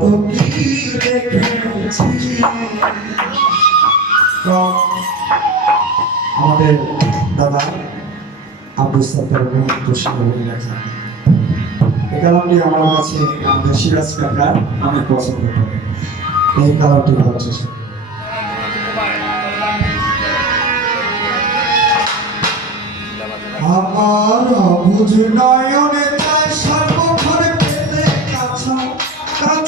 কত আমাদের দাদা আব্দুল সাত্তার এই কালামটি আমার কাছে আমাদের সিরাজ কাকা অনেক পছন্দ করে এই কালামটি ভালো চেষ্টা। আমার অবুঝ নয়নে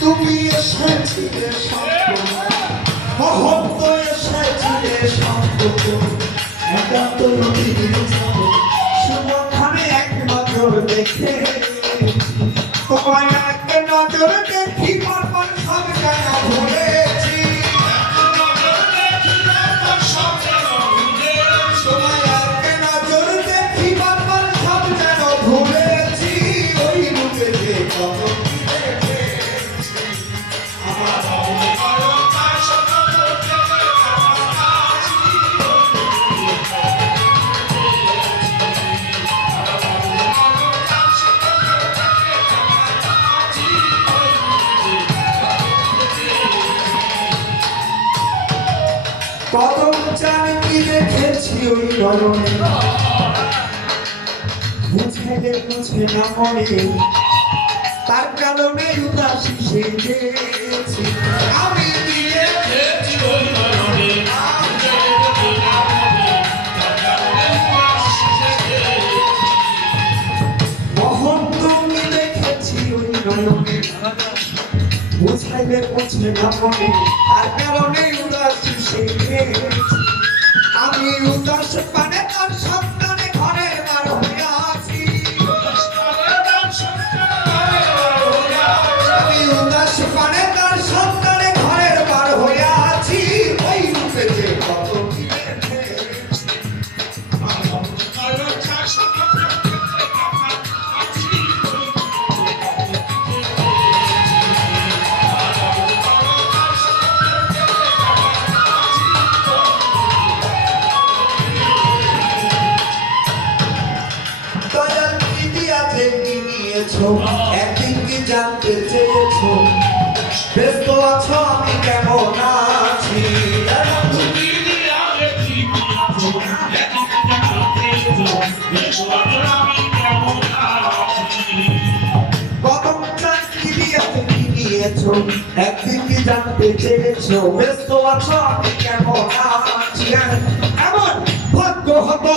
তুমি এসেছিলে মহত্ব এসেছিলে অতি নির্জনে শুভক্ষণে এক নজর দেখেছি তোমায় এক নজর দেখি, পরপর সব কদম চানে ওই নয়নে বুঝে বুঝে না মনে। তার কারণে উদাসী সেজেছি আমি বুঝাইলে বুঝে না মনে তার কারণে উদাসী আমি উদাস মানে তার নিয়েছো একদিন কি জানতে চেয়েছো, ব্যস্ত আছো, আমি কেমন আছি? একদিন জানতে চেয়েছো, ব্যস্ত আছো, আমি কেমন আছি? এমন ভাগ্য হতো।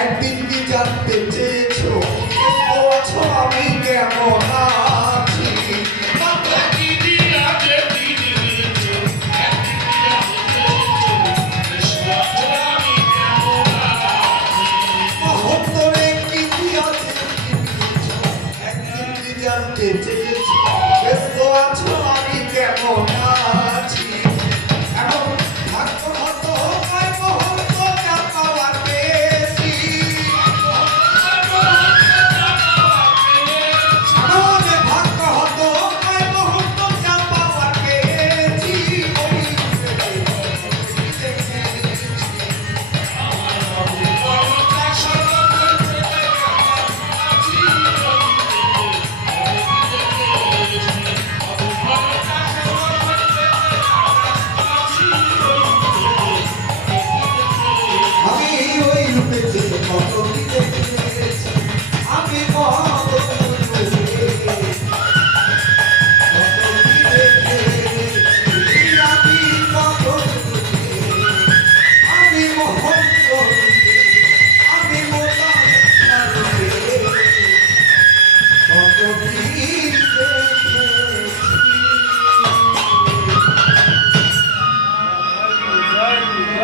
একদিন কি জানতে চেয়েছো? আমি কেমন?